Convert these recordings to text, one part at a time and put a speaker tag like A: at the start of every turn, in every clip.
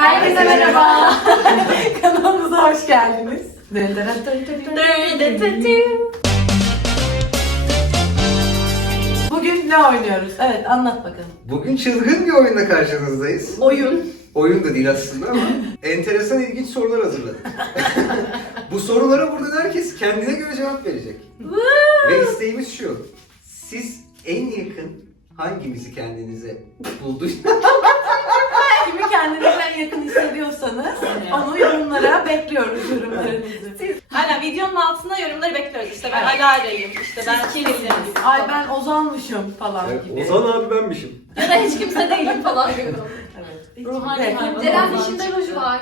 A: Herkese merhaba. Kanalımıza hoş geldiniz. Bugün ne oynuyoruz? Evet, anlat bakalım.
B: Bugün çılgın bir oyunla karşınızdayız.
A: Oyun.
B: Oyun da değil aslında ama enteresan ilginç sorular hazırladık. Bu sorulara buradan herkes kendine göre cevap verecek. Ve isteğimiz şu. Siz en yakın hangimizi kendinize bulduysanız
A: Kimi kendinize en yakın hissediyorsanız onu yorumlara bekliyoruz yorumlarınızı.
C: Aynen videonun altına yorumları bekliyoruz. İşte ben Alara'yım, işte ben kimim
A: Ay ben Ozan'mışım falan gibi.
B: Ozan abi benmişim.
C: ya da hiç kimse değilim falan gibi.
A: Evet.
C: Ruhani
A: Evet.
C: hayvan.
D: Ceren
C: Ozan
D: dişinde
C: çıktı.
D: ruj var.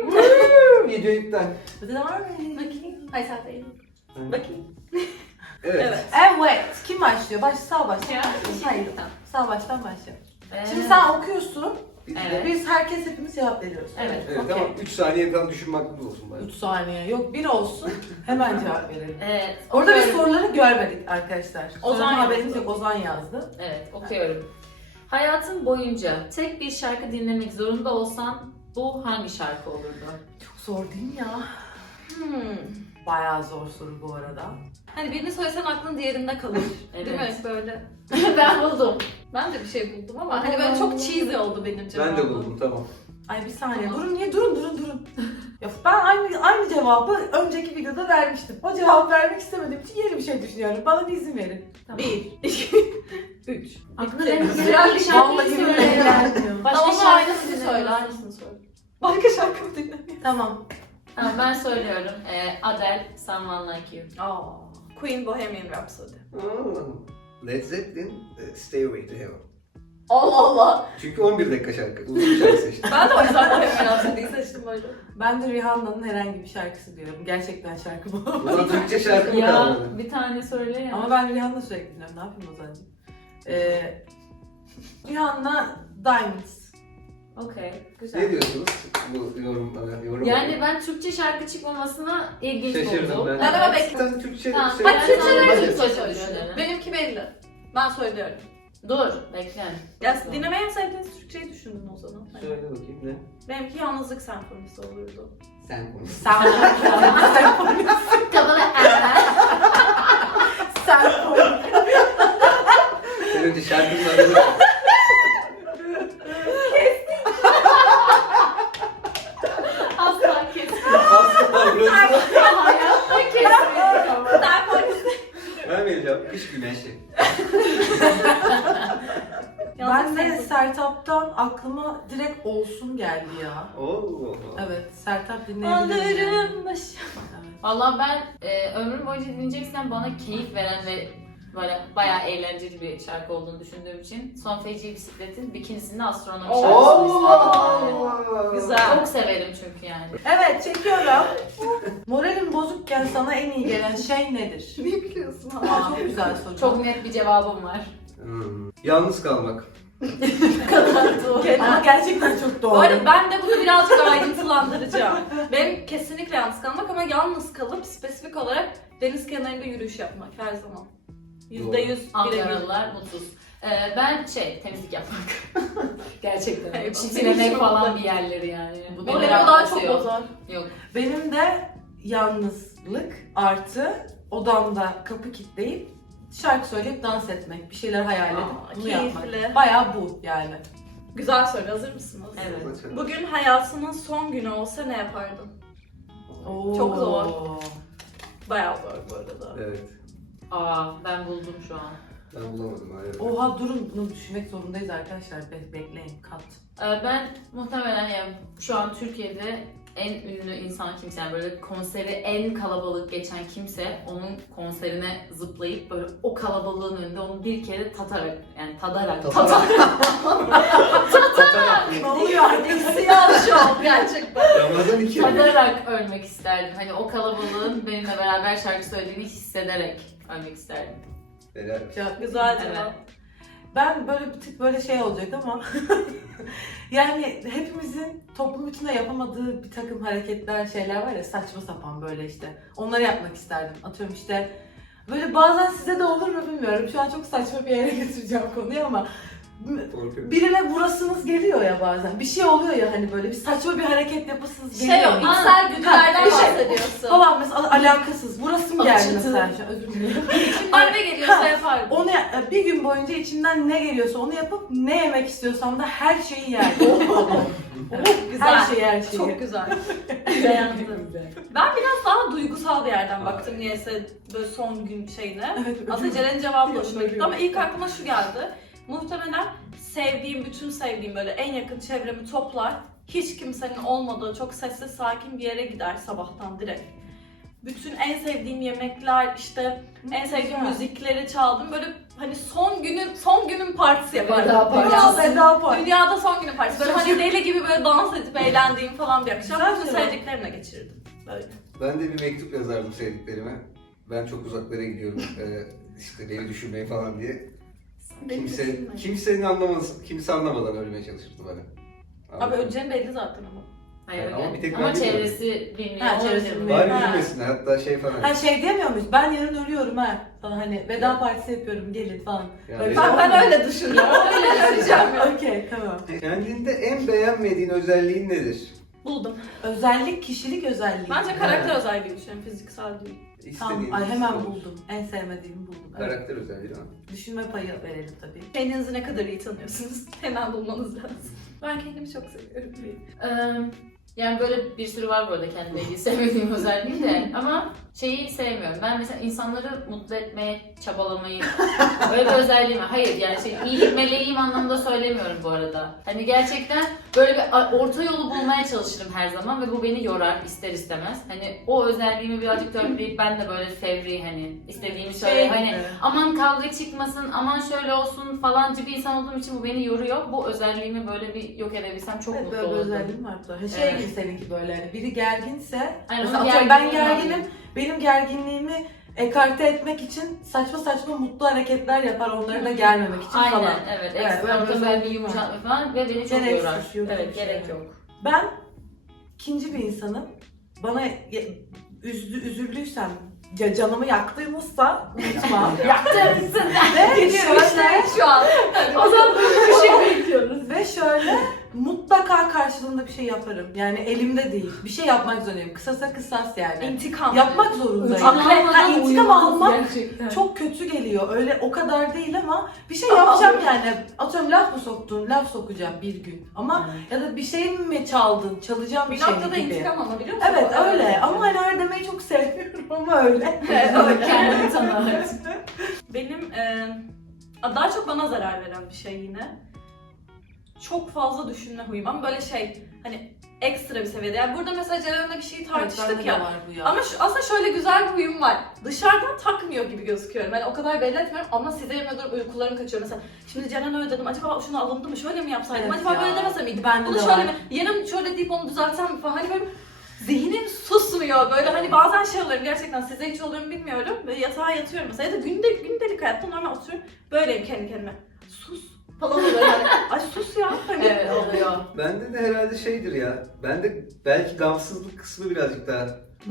B: Video iptal.
C: Bakayım.
D: Hayır sen değil.
C: Bakayım.
B: Evet.
C: Evet.
A: Evet. Kim başlıyor? Sağ baştan.
C: Ya,
A: Hayır. Sağ baştan başlıyor. Şimdi sen okuyorsun.
C: Evet.
A: Biz hepimiz cevap veriyoruz.
C: Evet.
B: Evet
A: Okey.
B: ama 3 saniye falan düşünme hakkımız olsun bari.
A: 3 saniye. Yok 1 olsun. Hemen cevap verelim.
C: Evet.
A: Orada biz
C: okuyorum.
A: soruları görmedik arkadaşlar.
C: Ozan
A: Ozan haberimiz
C: yazdı.
A: yok. Ozan yazdı.
C: Evet, okuyorum. Hayatın boyunca tek bir şarkı dinlemek zorunda olsan bu hangi şarkı olurdu?
A: Çok zor değil mi ya?
C: Hmm.
A: Bayağı zor soru bu arada.
C: Hani birini söylesen aklın diğerinde kalır.
D: Değil mi? Böyle.
C: Ben buldum.
D: Ben de bir şey buldum ama hani böyle çok cheesy oldu benim cevabım.
B: Ben de buldum tamam.
A: Ay bir saniye.
C: Tamam.
A: Durun niye? Durun. Ya ben aynı cevabı önceki videoda vermiştim. O cevabı vermek istemediğim için yeni bir şey düşünüyorum. Bana bir izin verin.
C: Tamam.
A: 1, 2, 3.
C: Aklına benim
D: Bitti.
C: güzel bir şarkı
A: Vallahi
C: söyle.
A: billahi gelmiyor.
C: Başka
D: Ama
C: şarkı
D: aynısını
C: söyle.
D: söyle, aynısını söyle. Başka şarkı mı dinlemiyor?
A: Tamam.
C: Tamam ben söylüyorum. Adele, Someone Like You.
D: Aa. Queen Bohemian Rhapsody.
B: Led Zeppelin, Stairway to Heaven.
D: Allah Allah.
B: Çünkü 11 dakika şarkı. Uzun bir şarkı seçtim.
D: Ben de o yüzden Bohemian Rhapsody'yi seçtim böyle.
A: Ben de Rihanna'nın herhangi bir şarkısı diyorum. Gerçekten şarkı bu.
B: Ulan Türkçe şarkı mı
C: Ya
B: kalmadı?
C: bir tane söyle ya.
A: Ama ben Rihanna sürekli dinliyorum. Ne yapayım Ozan'cığım? Rihanna Diamonds.
C: Okey, güzel.
B: Ne diyorsunuz bu yorum?
C: Yani ben Türkçe şarkı çıkmamasına ilginç
B: Şaşırdım
C: buldum.
B: ben.
D: Ben ama bekle.
B: Sen Türkçe
C: Tamam,
B: şey-
C: ben
D: Hadi Türkçe
C: sana
D: versin
C: Türkçe
D: söyle.
C: söylüyorum.
D: Benimki belli. Ben söylüyorum.
C: Dur, bekle.
D: Ya dinlemeyi en sevdiğiniz Türkçeyi düşündün o zaman. Hani
B: Söyle bakayım ne?
D: benimki Yalnızlık Senfonisi olurdu.
B: Sen konuş.
A: Sen
B: Sen önce şarkının adını
C: Asla kesme.
D: Hayatta kesmedim. Senfonisi.
B: Ben vereceğim. Kış güneşi.
A: Ben de Sertab'dan aklıma direkt olsun geldi ya.
B: Oo.
A: Evet, Sertab dinleyebilirim.
D: Alırım başı.
A: Evet.
C: Valla ben ömrüm boyunca dinleyeceksen bana keyif veren ve böyle bayağı eğlenceli bir şarkı olduğunu düşündüğüm için Son Feci Bisiklet'in Bikinisinde Astronomi şarkısını istedim.
D: Güzel.
C: Çok severim çünkü yani.
A: Evet, çekiyorum. Moralim bozukken sana en iyi gelen şey nedir?
D: Ne biliyorsun
A: Aa, çok güzel soru.
C: Çok net bir cevabım var.
B: Yalnız kalmak.
A: Ama gerçekten çok doğru.
D: Bu arada ben de bunu birazcık ayrıntılandıracağım. Benim kesinlikle yalnız kalmak ama yalnız kalıp spesifik olarak deniz kenarında yürüyüş yapmak her zaman. %100 birebir.
C: Ankaralılar mutsuz. Ben temizlik yapmak. Gerçekten.
D: Eyvah.
C: Çitilemek falan bir yerleri yani. Bu beni
D: Moralimi daha çok
C: rahatsız
D: bozar.
C: Yok.
A: Benim de yalnızlık artı odamda kapı kilitleyip şarkı söyleyip dans etmek, bir şeyler hayal edip
D: Aa,
A: bunu yapmak.
D: keyifli.
A: Bayağı bu yani.
D: Güzel soru, hazır mısınız?
C: Evet.
D: Bugün hayatının son günü olsa ne yapardın?
A: Oo.
D: Çok zor. Bayağı zor bu arada.
B: Evet.
C: Ben buldum şu an.
B: Ben bulamadım. Hayır.
A: Oha durun, bunu düşünmek zorundayız arkadaşlar. Bekleyin, kat.
C: Ben muhtemelen yani şu an Türkiye'de en ünlü insan kimse, yani böyle konseri en kalabalık geçen kimse, onun konserine zıplayıp böyle o kalabalığın önünde onu bir kere tadarak
A: Ne oluyor artık?
D: Siyah şov gerçekten.
B: Ramazan 2.
C: tadarak ölmek isterdim. Hani o kalabalığın benimle beraber şarkı söylediğini hissederek ölmek isterdim.
B: Helal.
D: Güzel
C: Evet.
D: cevap.
A: Ben böyle bir tık böyle şey olacak ama yani hepimizin toplum içinde yapamadığı bir takım hareketler, şeyler var ya, saçma sapan böyle işte. Onları yapmak isterdim. Atıyorum işte böyle bazen size de olur mu bilmiyorum. Şu an çok saçma bir yere götüreceğim konuyu ama
B: Korkuyorum.
A: birine vurasınız geliyor ya bazen. Bir şey oluyor ya hani böyle bir saçma bir hareket yapasınız geliyor.
D: Şey o, içsel güdülerden
A: bir şey-
D: bahsediyorsun.
A: Falan mesela alakasız. Vurasım geldi
C: Acıdı.
A: mesela. Şu an özür dilerim.
D: İçimden ne geliyorsa yapardım.
A: Onu bir gün boyunca içimden ne geliyorsa onu yapıp ne yemek istiyorsam da her şeyi yerdim.
D: Güzel.
A: Her şeyi.
D: Çok güzel. Beğendim. Ben biraz daha duygusal bir yerden baktım niyeyse böyle son gün şeyine.
A: Evet,
D: Aslında Ceren'in cevabı da hoşuma gitti ama ilk aklıma şu geldi. Muhtemelen bütün sevdiğim böyle en yakın çevremi toplar. Hiç kimsenin olmadığı çok sessiz sakin bir yere gider sabahtan direkt. Bütün en sevdiğim yemekler, işte en sevdiğim
A: Güzel.
D: müzikleri çaldım. Böyle hani son günün partisi yapardım.
C: Veda partisi.
A: Veda partisi.
D: Dünyada son günün partisi. Böyle hani deli gibi böyle dans edip eğlendiğim falan bir akşam.
A: Güzel
D: Bütün
A: şey.
D: sevdiklerimle geçirirdim. Böyle.
B: Ben de bir mektup yazardım sevdiklerime. Ben çok uzaklara gidiyorum. İşte beni düşünmeyi falan diye. Kimse anlamadan ölmeye çalışırdı bana.
D: Abi öleceğim belli zaten ama.
C: Hayır,
B: Ama bir tek ben
C: ama
B: bilmiyorum.
C: çevresi bilmiyor.
A: Ha,
C: olabilir
A: çevresi
C: mi?
A: bilmiyor.
B: Bari
A: Ha.
B: üzülmesinler hatta şey falan.
A: Ha şey diyemiyor muyuz? Ben yarın ölüyorum ha. Falan hani veda partisi yapıyorum gelin falan.
B: Yani
A: Öyle
B: veda-
A: şey
D: Ben öyle düşünüyorum. öyle öleceğim.
A: Okey tamam.
B: Kendinde en beğenmediğin özelliğin nedir?
D: Buldum.
A: Özellik, kişilik özelliği.
D: Bence karakter özelliği düşünüyorum, fiziksel değil.
A: Tamam,
B: İstediğin
A: ay hemen
B: olur.
A: buldum. En sevmediğimi buldum. Evet.
B: Karakter özelliği ama.
A: Düşünme payı verelim tabii.
D: Kendinizi ne kadar iyi tanıyorsunuz. Hemen bulmanız lazım. Ben kendimi çok seviyorum.
C: Yani böyle bir sürü var bu arada kendimle ilgili sevmediğim özelliği de ama şeyi sevmiyorum. Ben mesela insanları mutlu etmeye çabalamayı öyle bir özelliğim var. Hayır yani iyilik meleğim anlamında söylemiyorum bu arada. Hani gerçekten böyle bir orta yolu bulmaya çalışırım her zaman ve bu beni yorar ister istemez. Hani o özelliğimi birazcık törpüleyip ben de böyle fevri hani istediğimi söyle hani aman kavga çıkmasın, aman şöyle olsun falancı bir insan olduğum için bu beni yoruyor. Bu özelliğimi böyle bir yok edebilsem çok
A: Evet,
C: mutlu
A: böyle bir
C: olurdum.
A: özelliğim var da. Şey
C: Evet.
A: gibi seninki böyle hani biri gerginse,
C: Aynen,
A: mesela
C: onun
A: atıyorum ben
C: gerginliğini
A: gerginim, benim gerginliğimi ekarte etmek için saçma mutlu hareketler yapar onları da gelmemek için
C: Aynen
A: falan.
C: evet.
A: Evet,
C: Ekstra
A: böyle bir
C: ortamda bir
A: özelliğim var.
C: yumuşatma falan ve beni çok
A: Gereksiz,
C: yorar.
A: yorucu
C: Evet
A: bir şey.
C: gerek yok.
A: Ben ikinci bir insanım. Bana üzüldüysem, canımı yaktığımızsa unutma.
C: Yaktırırsın.
A: Ve şöyle,
D: Şu an.
C: O zaman böyle bir şey bekliyoruz.
A: ve şöyle mutlaka karşılığında bir şey yaparım. Yani elimde değil. Bir şey yapmak zorundayım. Kısasa kısas yani.
D: İntikam.
A: Yapmak zorundayım.
C: Almadan
A: intikam
C: uyumaz
A: almak
C: gerçekten.
A: çok kötü geliyor. Öyle o kadar değil ama bir şey yapacağım yani. Atıyorum laf mı soktun? Laf sokacağım bir gün. Ama ya da bir şey mi çaldın? Çalacağım bir
D: Bir
A: şey
D: noktada
A: gibi.
D: intikam alabiliyor musun?
A: Evet öyle ama hani öyle demeyi çok sevmiyorum ama öyle.
C: Kendini tanı.
D: Benim daha çok bana zarar veren bir şey yine. Çok fazla düşünme huyum ama böyle hani ekstra bir seviyede. Yani burada mesela Ceren'le bir şey tartıştık ya.
A: Var bu ya.
D: Ama aslında şöyle güzel bir huyum var. Dışarıdan takmıyor gibi gözüküyorum. Yani o kadar belli etmiyorum ama size yemin ediyorum uykularım kaçıyor. Mesela şimdi Ceren öyle dedim. Acaba şunu alındı mı? Şöyle mi yapsaydım?
A: Evet
D: Acaba
A: ya.
D: böyle demese miydim?
A: Bende
D: Bunu
A: de
D: şöyle
A: var.
D: mi? Yarın şöyle deyip onu düzeltsem mi falan. Hani böyle zihnim susmuyor. Böyle hani bazen şey oluyorum gerçekten size hiç olur mu bilmiyorum. Böyle yatağa yatıyorum mesela ya da gündelik hayatta normal oturuyorum. Böyleyim kendi kendime. Sus falan oluyor yani. Ay sus ya. Hani.
C: Evet oluyor.
B: Bende de herhalde şeydir ya. Bende belki gamsızlık kısmı birazcık daha.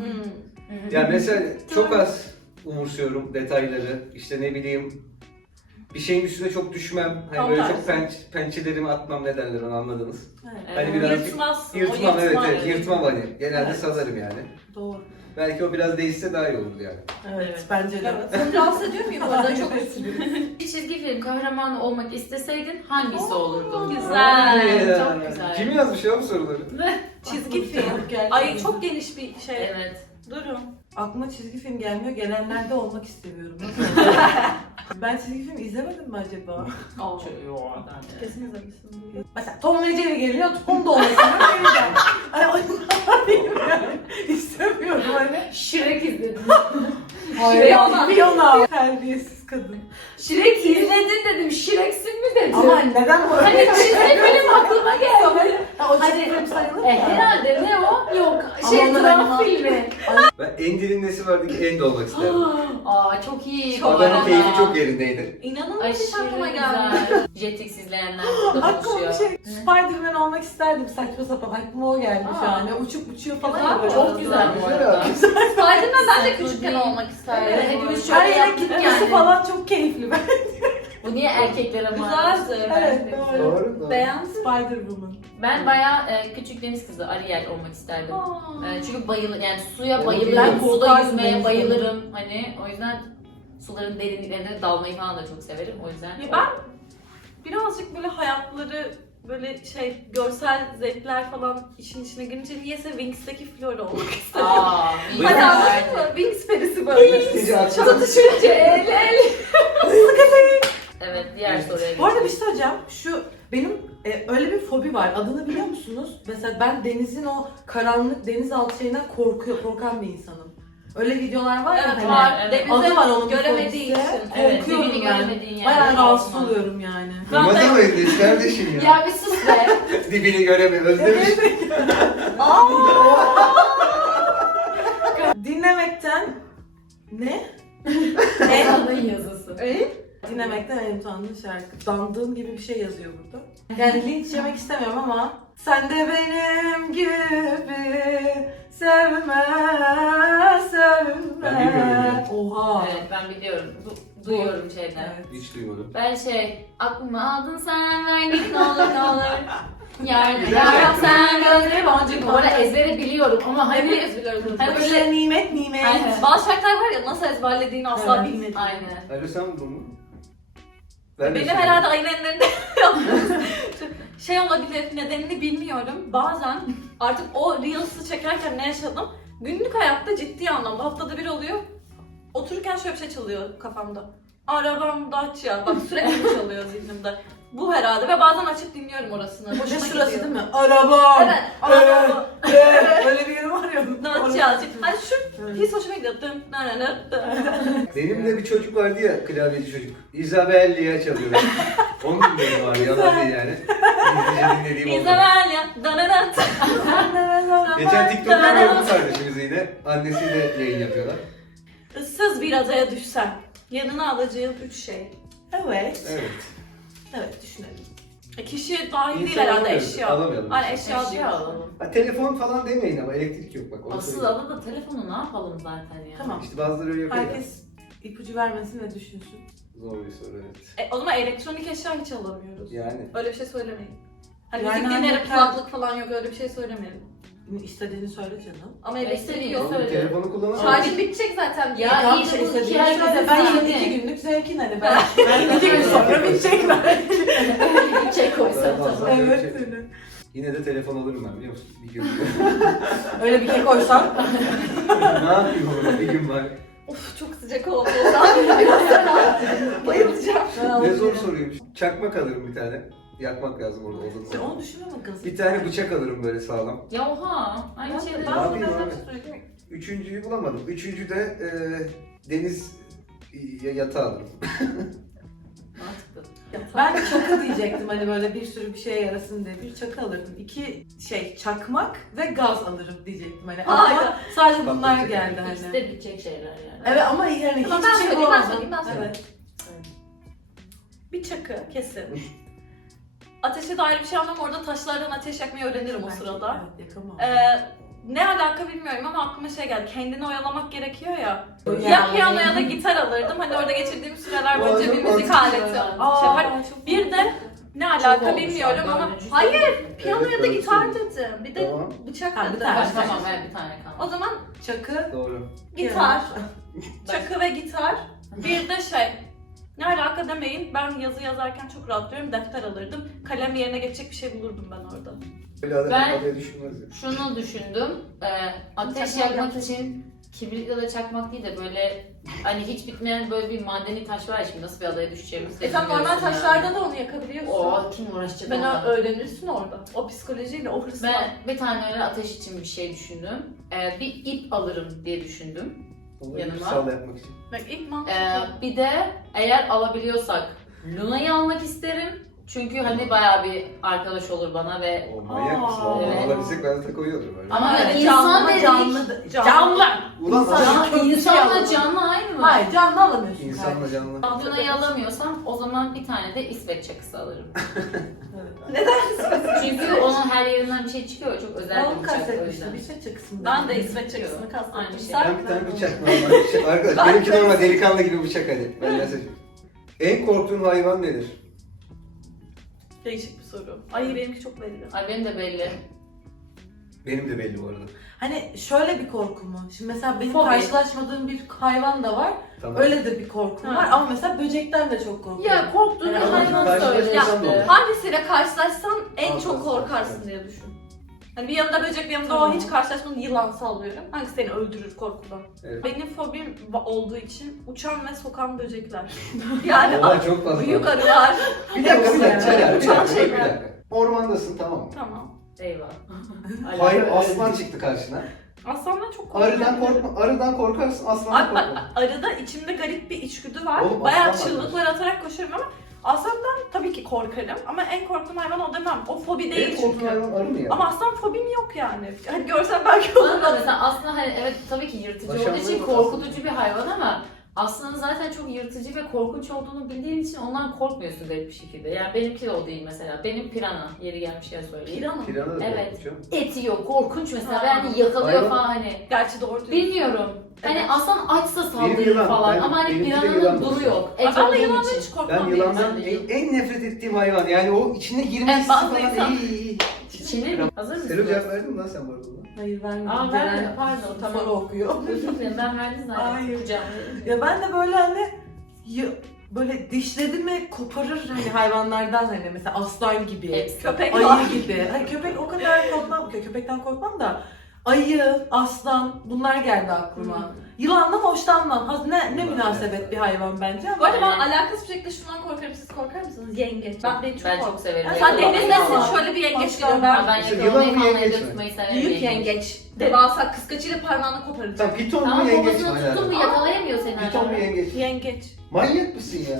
B: Ya mesela çok az umursuyorum detayları. İşte ne bileyim bir şeyin üstüne çok düşmem. Hani
D: Tam
B: böyle
D: tersi.
B: çok pençelerimi atmam ne derler onu anladınız.
A: Evet.
B: Hani birazcık
D: Yırtmazsın.
B: yırtmam
D: o
B: evet
D: yırtma.
B: yırtmam hani. Genelde
A: Evet.
B: salarım yani.
A: Doğru.
B: Belki o biraz değişse daha iyi olurdu yani.
A: Evet,
C: Evet.
A: bence de.
D: Evet. Seni rahatsız ediyor muyum orada? Çok
C: Bir çizgi film kahramanı olmak isteseydin hangisi olurdun?
D: güzel.
B: Ya.
C: Çok güzel.
B: Kim yazmış ya bu soruları?
D: Çizgi film.
A: Geldi.
D: Ay çok geniş bir şey.
C: Evet.
D: Durun.
A: Aklıma çizgi film gelmiyor. Gelenlerde olmak istemiyorum. Ben çizgi film izlemedim mi acaba?
D: Kesin izlemişsin.
A: Mesela Tom ve Jerry geliyor, Tom da olmak istemiyorum. Hani o yani. İstemiyorum hani.
C: Shrek izledin.
D: Fiona.
A: Fiona. Terbiyesiz kadın.
C: Shrek izledin dedim. Shrek'sin mi dedim.
A: Ama neden bu?
C: Hani çizgi film aklıma geldi.
A: Ha, o çizgi
C: Hani-
A: film sayılır mı?
C: Herhalde ne o? Yok.
A: Ama onlar
C: Traf
A: animasyon.
C: filmi.
B: Ben Endi'nin nesi vardı ki Endi olmak isterdim.
C: Aa çok iyi.
D: Çok
B: Adamın
D: güzel.
B: keyfi çok yerindeydi.
D: İnanılmaz hiç aklıma
C: Aşırı
D: gelmedi.
C: güzel. Jetix izleyenler burada
A: Aklıma bir
C: buluşuyor.
A: şey, Spider-Man olmak isterdim saçma sapan. Aklıma o geldi şu
C: Aa.
A: an. Ya, uçup uçuyor falan
C: Güzel,
A: ya böyle.
C: çok güzel bu
B: Güzel
C: arada.
B: abi.
D: Spider-Man ben de
C: Saklı
D: küçükken
C: değil.
D: olmak isterdim.
C: Evet, hepimiz
A: Her
C: şöyle
A: yere
C: yaptık
A: gitmesi
C: yani.
A: falan çok keyifli.
C: Bu niye erkeklere mal?
D: Güzeldi.
A: Evet, doğru.
B: Doğru.
D: Beğendin.
A: Spider-Woman.
C: Ben bayağı küçük deniz kızı Ariel olmak isterdim. Çünkü yani suya
B: Ben
C: bayılırım, suda
A: korkardım
C: yüzmeye
A: denizden.
C: bayılırım. Hani o yüzden suların derinliklerine dalmayı falan da çok severim. O yüzden
D: Ya ben birazcık böyle hayatları böyle şey görsel zevkler falan işin içine girince niyeyse Wings'teki Flora olmak istedim.
B: Böyle-
D: Hadi anladın mı? Wings perisi böyle.
B: Sizce akşam
C: Tutuşunca el. Evet, diğer soruya
A: Bu arada bir
C: geçelim.
A: şey söyleyeceğim. Benim öyle bir fobi var. Adını biliyor musunuz? Mesela ben denizin o karanlık denizaltı şeyinden korkan bir insanım. Öyle videolar var ya.
D: Evet
A: hani,
D: var.
C: evet.
A: Adı var onun
D: göremediği
A: fobisi.
D: için.
C: Evet,
A: Korkuyorum
C: dibini
A: yani.
C: görmediğin yani.
A: Bayağı rahatsız
C: Korkma.
A: oluyorum yani.
B: Durmaz ama evdeyiz kardeşim ya.
C: Ya bir sus be.
B: Dibini göremiyor. Özlemiş.
A: Dinlemekten ne?
C: Ezanın yazısı.
A: Dinlemekten en utandığım şarkı. Dandığım gibi bir şey yazıyor burada. Yani linç yemek istemiyorum ama sen de benim gibi sevme, sevme.
B: Ben bilmiyorum ya.
A: Oha.
C: Evet, ben biliyorum. Duyuyorum şeyden.
A: Evet.
B: Hiç duymadım.
C: Ben aklıma aldın sen ver git ne olur ne olur. Yardım
B: Güzel
C: yardım
B: şarkı.
C: sen gözleri boncuk. Bu arada ezbere biliyorum ama hani
D: Hepimiz biliyoruz.
C: Hani
A: Böyle
C: böyle
A: nimet nimet.
C: Aynen.
D: Bazı şarkılar var ya nasıl ezberlediğini asla
A: Evet.
D: bilmediğin.
C: aynen.
B: Alo sen buldun mu? Ben de
D: Benim
B: şimdi-
D: herhalde ayın enlerinde şey olabilir, nedenini bilmiyorum. Bazen artık o Reels'ı çekerken ne yaşadım? Günlük hayatta ciddi anlamda haftada bir oluyor. Otururken şöyle bir şey çalıyor kafamda. Arabam Dacia. Bak sürekli bu çalıyor zihnimde. Bu herhalde ve bazen açıp dinliyorum orasını.
A: Ve
D: Hoşuma
A: şurası
D: gidiyor.
A: değil mi? Arabam.
D: Evet. Arabam.
A: Öyle bir yeri var ya.
D: Dacia. Hani şu
A: Evet.
D: his hoşuma gidiyor. Dın, dın, dın, dın.
B: Benim de bir çocuk vardı ya, klavyeci çocuk. Isabellia çalıyor. Onun dinlediğim var, yalan değil yani. İngilizce dinlediğim oldu.
D: İzabelya. Dın, dın, dın.
B: Geçen TikTok'ta gördüm kardeşimizi yine. Annesiyle yayın yapıyorlar.
D: Issız bir adaya düşsen yanına alacağın 3 şey.
A: Evet.
B: Evet.
A: Evet düşünelim.
D: Kişi dahil değil
B: İnsan
D: herhalde
B: alamıyoruz,
D: eşya.
B: alamayalım.
D: Hani eşya
C: Eşya
D: diyoruz.
C: alalım.
B: Ha, telefon falan demeyin ama elektrik yok bak. onu
C: Asıl
B: söyleyeyim.
C: adı da telefonu ne yapalım zaten ya.
A: Tamam.
B: İşte bazıları öyle yapıyor ya.
A: Herkes ipucu vermesin ve düşünsün.
B: Zor bir soru evet.
D: O zaman elektronik eşya hiç alamıyoruz.
B: Yani.
D: Öyle bir şey söylemeyin. Hani
A: Yani
D: müzik
A: hani
D: dinlerim,
A: kend-
D: kulaklık falan yok öyle bir şey söylemeyelim.
A: İstediğini söyle canım.
D: Ama
C: Evet,
D: elektrik
C: istediğini
D: yok.
C: söyle.
B: Telefonu kullanamam.
D: Şarjım bitecek zaten.
C: Ya
A: Tam
C: iyi de
A: şey
C: bu
A: istediğini
C: 2 ay
A: söyle.
C: gözü
A: Ben
C: sahne.
A: 2 günlük zevkin hani ben. Ben 2 gün sonra bitecek belki.
C: Bir çek koysan
B: Daha fazla
C: tamam.
B: böyle
A: Evet
B: şey-
A: öyle.
B: Yine de telefon alırım ben biliyor musun? Bir gün.
A: Öyle bir kek koysan.
B: Ne yapayım orada bir gün var.
D: Of çok sıcak oldu. Biraz fena. Bayılacağım.
B: Ne zor soruymuş. Çakmak alırım bir tane. Yakmak lazım orada
A: Sen
B: odunu.
A: onu düşünme kız.
B: Bir tane bıçak alırım böyle sağlam.
C: Ya oha. Aynı şey
B: Ne
C: değil.
B: yapayım abi? Üçüncüyü bulamadım. Üçüncü de deniz yatağı alırım.
C: Mantıklı.
A: Ben çakı diyecektim hani böyle bir sürü bir şeye yarasın diye. Bir çakı alırım. 2 çakmak ve gaz alırım diyecektim hani.
D: Hayır.
A: Ama sadece bunlar
B: Patlayacak
A: geldi
C: İkisi
A: hani.
C: de bitecek şeyler yani.
A: Evet ama yani
D: Tamam,
A: hiçbir
D: ben
A: şey
D: söyleyeyim,
A: bulamadım.
D: ben söyleyeyim.
A: Evet.
D: Bir çakı kesin. Ateşe dair bir şey anlamam, orada taşlardan ateş yakmayı öğrenirim o sırada.
A: Evet yakamam.
D: Ne alaka bilmiyorum ama aklıma şey geldi. Kendini oyalamak gerekiyor ya.
A: Yani-
D: Ya piyano ya da gitar alırdım. Hani orada geçirdiğim süreler
B: Aa,
D: boyunca
B: çok
D: bir müzik
B: mantıklı.
D: aleti.
A: Aa,
D: Şey var.
A: çok
D: Bir de ne alaka bilmiyorum ama hayır piyano
B: Evet,
D: ya da
B: doğru
D: gitar
B: söylüyorsun.
D: dedim. Bir de
B: Tamam.
D: bıçak
A: Ha, bir
D: dedim.
A: tane.
C: Tamam tamam evet, bir tane kaldı.
D: O zaman
A: çakı,
B: Doğru.
D: gitar, çakı ve gitar. Bir de şey ne alaka demeyin. Ben yazı yazarken çok rahatlıyorum. Defter alırdım. Kalem yerine geçecek bir şey bulurdum ben orada.
B: Böyle adam
C: Ben-
B: kafaya düşünmez ya.
C: Şunu düşündüm. Ateş
D: Çakmak
C: yakmak için kibrit ya da çakmak değil de böyle hani hiç bitmeyen böyle bir madeni taş var ya, şimdi nasıl bir adaya düşeceğimizi de
D: Sen normal
C: bilmiyorsun
D: taşlarda
C: yani.
D: da onu yakabiliyorsun.
C: O kim uğraşacak
D: Ben
C: onunla?
D: öğrenirsin orada. O psikolojiyle, o hırsla.
C: Ben bir tane öyle ateş için bir şey düşündüm. Bir ip alırım diye düşündüm.
B: Onu
C: Yanıma.
B: sağla yapmak için.
D: Bak ilk mantıklı.
C: Bir de eğer alabiliyorsak Luna'yı almak isterim. Çünkü hani bayağı bir arkadaş olur bana ve
B: O manyak mısın?
A: Aa,
B: Vallahi
C: evet.
B: alabilsek ben de koyuyordur böyle.
C: ama
A: Evet,
C: insan dedik.
A: Canlı.
B: Ulan
A: İnsan-
B: adam-
C: İnsanla canlı aynı mı?
A: Hayır canlı alamıyorsun.
B: İnsanla canlı.
C: Luna'yı alamıyorsam o zaman bir tane de İsveç çakısı alırım.
A: Evet.
C: Çünkü onun her yerinden bir şey çıkıyor. Çok özel
A: Ben
C: bir
A: onu
C: bıçak o
A: kastetmiştim.
C: yüzden.
A: İsveç çakısını.
D: Ben de
A: dedim.
D: İsveç çakısını kastettim.
C: Aynı şey.
D: Sen?
B: Ben bir tane bıçak normal. Arkadaş benimki normal delikanlı gibi bıçak hadi. Ben ne seçeyim? En korktuğun hayvan nedir?
D: Değişik bir soru. Ay benimki çok belli.
C: Ay benim de belli.
B: Benim de belli bu arada.
A: Hani şöyle bir korku mu? Şimdi mesela benim
C: Fobi.
A: karşılaşmadığım bir hayvan da var.
B: Tamam.
A: Öyle de bir korkum
D: Ha.
A: var ama mesela böcekten de çok korkuyorum.
C: Ya korktuğun bir
A: Yani
C: hayvan
B: karşılaşmasam
C: söyle
B: da olur.
C: işte.
D: Hangisiyle karşılaşsan en
B: Al,
D: çok
B: al,
D: korkarsın
B: al.
D: diye düşün. Hani bir yanında böcek, bir yanında o
A: Tamam.
D: hiç karşılaşmadığın yılan sallıyorum. Hangisi seni öldürür korkudan?
B: Evet.
D: Benim fobim olduğu için uçan ve sokan böcekler. Yani
B: Olay çok fazla.
D: büyük arılar.
B: Bir dakika, bir dakika,
A: Yani.
B: Çeler, bir
D: Uçan
B: dakika, bir
D: şeyler.
B: dakika. Ormandasın, tamam mı?
D: Tamam.
C: Eyvah.
B: Hayır, aslan çıktı karşına.
D: Aslandan çok korkuyorum.
B: Arıdan korkarsın, aslandan
D: Abi bak,
B: korkma.
D: arada içimde garip bir içgüdü var.
B: Oğlum,
D: Bayağı
B: aslan var.
D: çığlıklar atarak koşuyorum ama aslandan tabii ki korkarım. Ama en korktuğum hayvan o demem. O fobi
B: En
D: değil
B: korktuğun
D: çünkü.
B: hayvan arı mı ya?
D: Ama aslan fobim yok yani. Hani görsem belki
C: Bana da
D: olur.
C: mesela aslında hani evet tabii ki yırtıcı olduğu
B: Başarılı
C: için
B: bak
C: korkutucu bir hayvan ama aslında zaten çok yırtıcı ve korkunç olduğunu bildiğin için ondan korkmuyorsun garip bir şekilde. Yani benimki de o değil mesela. Benim pirana, yeri gelmişken söyleyeyim.
D: Pirana.
B: Pirana da
C: Evet.
B: korkutuyor.
C: Eti yok, korkunç mesela.
D: Ha.
C: Yani yakalıyor
B: Hayvan-
C: falan hani.
D: Gerçi doğru diyorsun.
C: Bilmiyorum. Hani
D: Evet.
C: aslan açsa
B: Benim
C: saldırır
B: yılan,
C: falan
B: ben-
C: ama hani
B: benimki de
C: pirananın
B: yılan
C: duru
B: mesela.
C: yok.
D: Ben
C: Et
D: de
C: olduğu
D: yılandan
C: için.
D: hiç korkmam.
B: Ben yılandan
C: Ben de
B: en nefret ettiğim hayvan. Yani o içine girmek
D: Evet, bazı
B: falan
D: insan-
B: iyi.
C: İçine mi? Hazır mısın?
B: Selo cevap verdin mi lan sen bu arada?
A: Hayır vermedim.
C: Aa, vermedim, pardon, tamam.
A: Soru okuyor.
C: Özür dilerim ben verdim zaten.
A: Hayır.
C: Kucağıma.
A: Ya ben de böyle hani böyle dişleri mi koparır hani hayvanlardan hani mesela aslan gibi,
C: Hepsi.
D: Köpek var.
A: ayı gibi. Hani köpek o kadar korkmam, köpekten korkmam da ayı, aslan bunlar geldi aklıma. Yılandan hoşlanmam. Ne münasebet bir hayvan bence
D: Bu
A: ama.
D: arada ben alakasız bir şekilde şundan korkarım. Siz korkar mısınız? Yengeç. Ben çok
C: Ben çok
D: korkarım.
C: severim.
A: Ya
D: Sen
A: Yakalamayı
D: denizdesin,
A: ama.
D: şöyle bir yengeç
A: Aslan
D: geliyor.
C: Ben
D: Ben
B: Mesela
C: yakalamayı
B: yılan mı,
C: falan
B: yengeç
C: evde
B: mi?
C: tutmayı severim.
D: büyük yengeç. Devasa kıskaçıyla parmağını koparacak.
B: Sen piton mu
C: Tamam
B: yengeç mi?
C: babasını tuttu mu yakalayamıyor seni.
B: Piton mu
C: hala.
B: yengeç?
D: Yengeç.
B: Manyak mısın ya?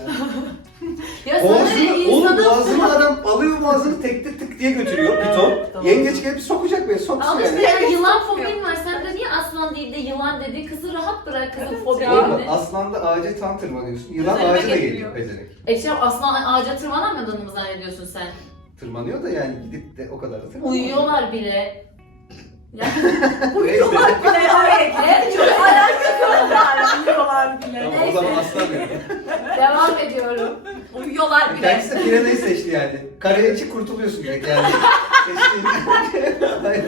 C: Ya sana
B: Boğazını, boğazını adam alıyor, boğazını tekte tık diye götürüyor piton.
A: Tamam.
B: Yengeç gelip sokacak beni, soksun
C: Al işte
B: yani.
C: ya yılan fobin var. Sen de niye aslan değil de yılan dedi? Kızı rahat bırak kızın
D: Evet
C: fobi
D: ya.
B: Oğlum,
C: yerini.
B: aslanda ağaca tam tırmanıyorsun. Yılan
D: Üzerime
B: ağaca da
D: geliyor.
B: geliyor pezevenk.
C: Şey aslan ağaca tırmanamadığını mı zannediyorsun sen?
B: Tırmanıyor da yani gidip de o kadar da tırmanıyor.
C: Uyuyorlar bile. Ya,
B: Uyuyorlar.
A: bile evet.
C: Evet.
A: Çok alakası yok yani. Uyuyorlar bile.
B: Tamam, o zaman aslan yani.
C: devam ediyorum.
D: Uyuyorlar bile.
B: Kendisi de piranayı seçti yani. Karaya çık kurtuluyorsun direkt yani. Seçtiğin. Aynen.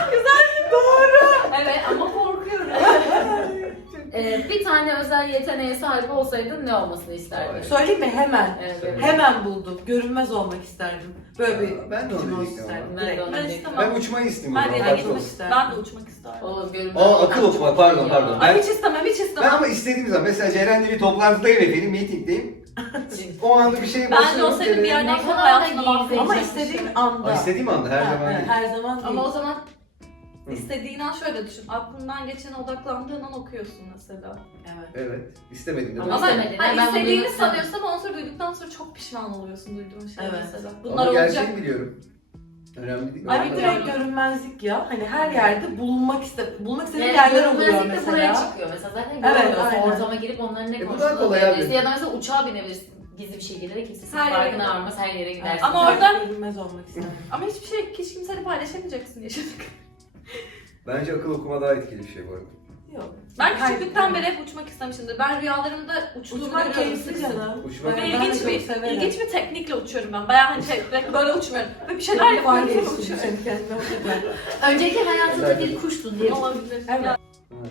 C: Evet ama korkuyorum. Bir tane özel yeteneğe sahip olsaydın ne olmasını isterdin?
A: Söyleyeyim mi hemen?
C: Evet.
A: Hemen buldum. Görünmez olmak isterdim. Böyle bir
B: Ben de onu
A: gücüm olsun
B: diyecektim
A: isterdim.
C: Ben de
A: Direkt.
C: onu
D: Ben
C: diyecektim.
D: istemem.
B: Ben uçmayı isteyeyim o
D: Ben de
B: zaman.
A: Ben
B: Farklı
A: uçmak
B: olsun.
A: isterdim.
D: Ben de uçmak isterdim.
C: Oğlum görünmez.
B: Aa, akıl okuma, pardon, pardon.
D: Ay
B: Ben-
D: hiç istemem, hiç
B: Ben
D: istemem.
B: ama istediğim zaman mesela Ceren'le bir toplantıdayım efendim, meetingdeyim. O anda bir şey
D: Ben de o
B: basıyorum.
D: senin bir
B: Ceren'e-
D: yerden
C: Ne
D: sonra
C: kadar da
D: hayatına
C: geyik
D: mahvedecek
A: Ama
D: bir
A: istediğim
D: şey.
A: anda.
B: Aa, istediğim anda, her
A: Ha,
B: zaman
A: evet,
B: değil.
A: her zaman değil.
D: Ama o zaman
B: Hı.
D: istediğin an şöyle düşün. Aklından geçene odaklandığın an okuyorsun mesela.
A: Evet.
B: Evet, istemedim de.
C: Ama
D: Ama
C: istemedin.
D: hani
C: Ben bunu
D: istediğini
C: duymak istemem.
D: sanıyorsun ama onu sonra duyduktan sonra çok pişman oluyorsun duyduğun şey
A: Evet.
D: mesela.
B: Ama
D: Bunlar olacak.
B: gerçeği biliyorum. Önemli değil.
A: Ay
D: Ay,
A: bir
B: Önemli
A: direkt
B: değil.
A: görünmezlik ya. Hani her yerde bulunmak istediğim
C: Yani
A: yerler oluyor
C: görünmezlik de buraya
A: mesela.
C: çıkıyor mesela zaten
A: Evet,
C: görmüyorsun
A: aynen.
C: ortama girip onların ne
B: Bu daha
C: konuştuğunu
B: kolay
C: bilebilirsin
B: abi.
C: ya da mesela uçağa binebilirsin gizli bir şekilde de kimse
D: Her
C: senin
D: yere
C: farkına
D: gider.
C: varmaz her yere gidersin.
D: Ama
A: Direkt
D: orada-
A: görünmez olmak isterdim.
D: Ama hiçbir şey hiç kimseyle paylaşamayacaksın yaşadık.
B: Bence akıl okuma daha etkili bir şey bu arada.
A: Yok.
D: Ben küçüklükten
A: Hayır.
D: beri hep uçmak istemişimdir. Ben rüyalarımda uçtuğumu
A: Uçmak
D: görüyorum
A: keyifli
D: sık sık.
A: canım.
B: Uçmak-
D: Ve
A: Ben de
D: ilginç
A: çok
D: bir
A: severim.
D: ilginç bir teknikle uçuyorum ben. Bayağı hani direkt böyle uçmuyorum. Ve bir şeyler yapıyorum sonra
A: Vazgeçtim
D: uçuyorum.
A: seni kendime güzel.
C: Önceki hayatında bir kuştun diye.
D: Olabilir.
A: Evet.
D: Ya,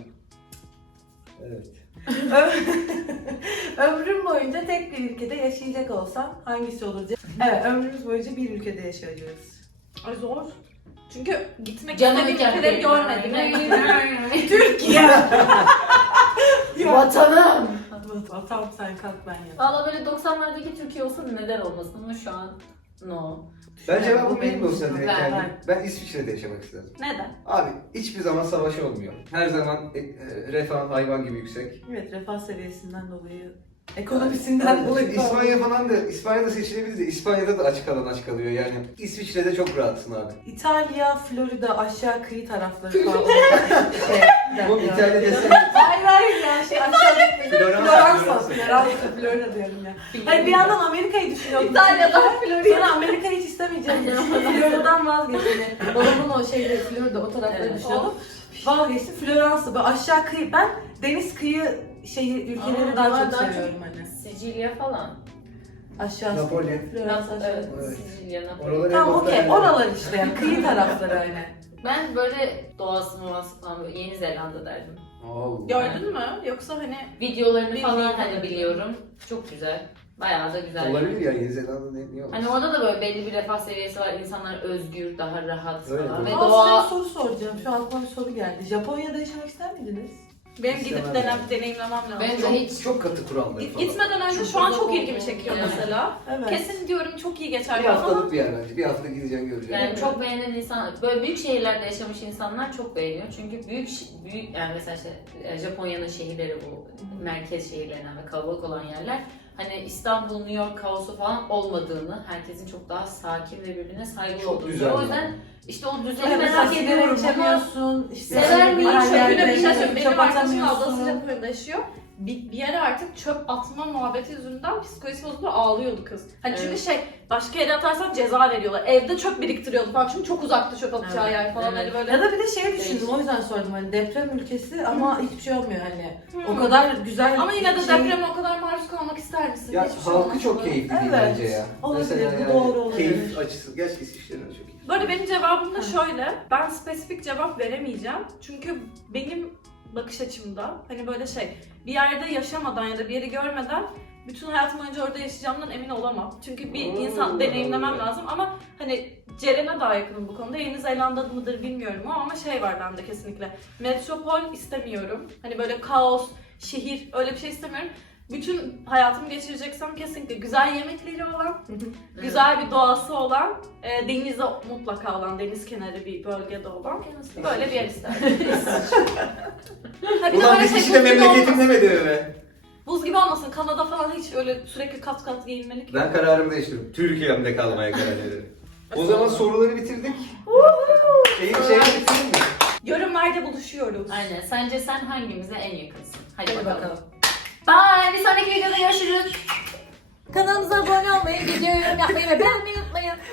B: Evet.
A: Ömrüm boyunca tek bir ülkede yaşayacak olsam hangisi olur diye. Evet, ömrümüz boyunca bir ülkede yaşayacağız.
D: ay zor. Çünkü gitmek
C: Canım
D: istediğim ülkeleri görmedim.
A: Türkiye!
C: Vatanım.
A: Tamam sen kalk ben yap.
C: Valla böyle 90'lardaki Türkiye olsa neden olmasın ama şu an no.
B: Ben cevabım
A: Bu
B: benim olsa direkt
C: Ben-
B: yani. Ben İsviçre'de yaşamak isterdim.
D: Neden?
B: Abi hiçbir zaman savaş olmuyor. Her zaman refah hayvan gibi yüksek.
A: Evet, refah seviyesinden dolayı, ekonomisinden dolayı.
B: İspanya falan da, İspanya'da seçilebilir de İspanya'da da açık alan açık kalıyor yani. İsviçre'de çok rahatsın abi.
A: İtalya, Florida, aşağı kıyı tarafları falan.
B: Bu İtalya desene.
A: Hayır hayır ya şey aşağı
B: Floransa,
A: Florida diyorum ya. Hani bir yandan Amerika'yı düşünüyordum.
D: İtalya'dan
A: Sonra Amerika'yı hiç istemeyeceğim. Florida'dan vazgeçtim. Yani babamın o şeyleri Florida o tarafları
C: Evet.
A: düşünüyordum. Vazgeçtim. Floransa böyle aşağı kıyı. Ben deniz kıyı ülkeleri
C: Aa,
A: daha çok
C: daha çok-
A: seviyorum hani.
C: Sicilya falan.
A: Aşağısı.
B: Napolya.
A: Floransa aşağı.
C: Evet,
B: Evet.
C: Sicilya, Napoli.
B: Oralar
A: Tamam okey.
B: yani.
A: Oralar işte yani. Kıyı tarafları öyle.
C: Ben böyle doğası muası falan böyle Yeni Zelanda derdim.
B: Allah.
D: Gördün mü? Yoksa hani
C: Videolarını
D: Bildiğim
C: falan hani
D: kadarıyla.
C: biliyorum. Çok güzel. Bayağı da güzel.
B: Olabilir ya, Yeni Zelanda niye olmaz?
C: Hani orada da böyle belli bir refah seviyesi var. İnsanlar özgür, daha rahat
B: Öyle
C: falan. Ve
B: değil.
A: Ama
C: doğa...
A: size bir soru soracağım. Şu an aklıma bir soru geldi. Japonya'da yaşamak ister miydiniz?
D: benim gidip
B: İstemem
D: deneyimlemem lazım.
C: Bence
B: Çok,
C: hiç...
B: çok katı kuralları falan.
D: Gitmeden önce
A: Çok
D: şu an
A: uzak
D: çok
A: oldu.
D: ilgimi çekiyor
C: Evet.
D: mesela.
A: Evet.
D: Kesin diyorum çok iyi geçer
B: Bir
D: falan ama
B: haftalık bir yer bence. Bir hafta gideceksin göreceksin.
C: Yani çok beğenen insan, böyle büyük şehirlerde yaşamış insanlar çok beğeniyor. Çünkü büyük yani mesela işte Japonya'nın şehirleri bu merkez şehirlerinden ve kalabalık olan yerler. Hani İstanbul, New York kaosu falan olmadığını, herkesin çok daha sakin ve birbirine saygılı
B: Çok
C: olduğunu.
B: güzel
C: O
B: ya.
C: yüzden işte o düzeni
A: Evet, mesela
C: merak
A: sigara
C: ediyorum ama
A: içemiyorsun. İşte
C: Sever miyim?
A: her
D: şöyle
A: yerde
D: bir şey
A: çöp
D: söyleyeyim. Benim arkadaşımın ablası
A: atamıyorsun.
D: Japonya'da yaşıyor. Bir yere artık çöp atma muhabbeti yüzünden psikolojisi bozuldu, ağlıyordu kız. Hani çünkü başka yere atarsan ceza veriyorlar. Evde çöp biriktiriyordu falan çünkü çok uzaktı çöp atacağı
A: Evet,
D: yer falan
C: evet.
D: hani böyle.
A: Ya da bir de şey düşündüm,
C: Değişik.
A: o yüzden sordum hani deprem ülkesi ama hiçbir şey olmuyor hani. O kadar güzel
D: Ama yine de
A: şey-
D: depreme o kadar maruz kalmak ister misin?
B: Ya
D: Hiçbir şey
B: halkı
D: olmasa
B: çok
D: da.
B: keyifli değil
A: Evet.
B: bence ya.
A: Olabilir,
B: Mesela
A: bu doğru olabilir.
B: Keyif açısı. Gerçi İsviçre'nin çok iyi.
D: Bu arada benim cevabım da şöyle. Ben spesifik cevap veremeyeceğim. Çünkü benim bakış açımda hani böyle bir yerde yaşamadan ya da bir yeri görmeden bütün hayatım boyunca orada yaşayacağımdan emin olamam. Çünkü bir insan deneyimlemem lazım ama hani Ceren'e daha yakınım bu konuda. Yeni Zelanda mıdır bilmiyorum ama var bende kesinlikle. Metropol istemiyorum. Hani böyle kaos, şehir öyle bir şey istemiyorum. Bütün hayatımı geçireceksem kesinlikle güzel yemekleri olan, güzel bir doğası olan, denize mutlaka olan, deniz kenarı bir bölgede olan böyle bir yer isterdim. Ha, bir de
B: Ulan
D: böyle
B: bir kişi
D: buz
B: de
D: gibi
B: memleketim
D: olmasın.
B: demedi mi?
D: Buz gibi olmasın. Kanada falan hiç öyle sürekli kat kat giyinmelik.
B: Ben kararımı değiştirdim. Türkiye'mde kalmaya karar verdim. O zaman soruları bitirdik. Şeyi bitirdin mi?
D: Yorumlarda buluşuyoruz.
C: Aynen. Sence sen hangimize en yakınsın? Hadi,
A: Hadi
C: bakalım.
A: bakalım.
C: Bye. Bir sonraki videoda görüşürüz.
E: Kanalımıza abone olmayı, videoyu yorum yapmayı ve beğenmeyi unutmayın.